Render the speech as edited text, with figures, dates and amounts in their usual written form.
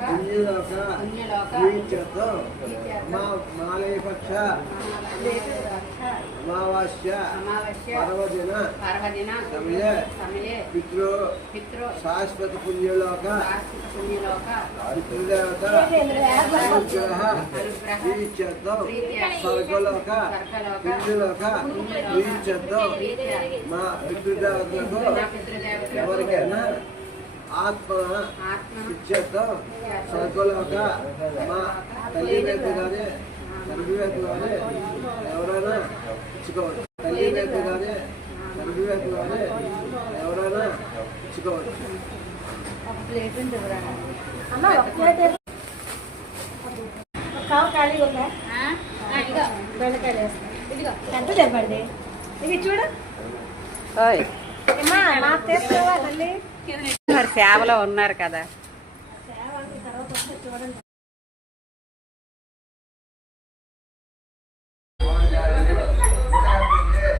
పుణ్యలోక మాలయపక్ష అమావాస్య పర్వదిన సమయే పితృ శాశ్వత పుణ్యలోక పితృదేవత అనుగ్రహ స్వర్గలోక పుణ్యలోక మా పితృదేవతలకు ఎవరికైనా ఆత్మ ఇచ్చేద్దాం స్వర్గలోక మా తల్లి వైపు కానీ తండ్రి వైపు కానీ ఎవరైనా ఇచ్చుకోవచ్చు. తల్లి వైపు కానీ తండ్రి వైపు కానీ ఎవరైనా ఇచ్చుకోవచ్చు. ఎంత చెప్పండి ఇది చూడు మరి సేవలో ఉన్నారు కదా. చూడండి.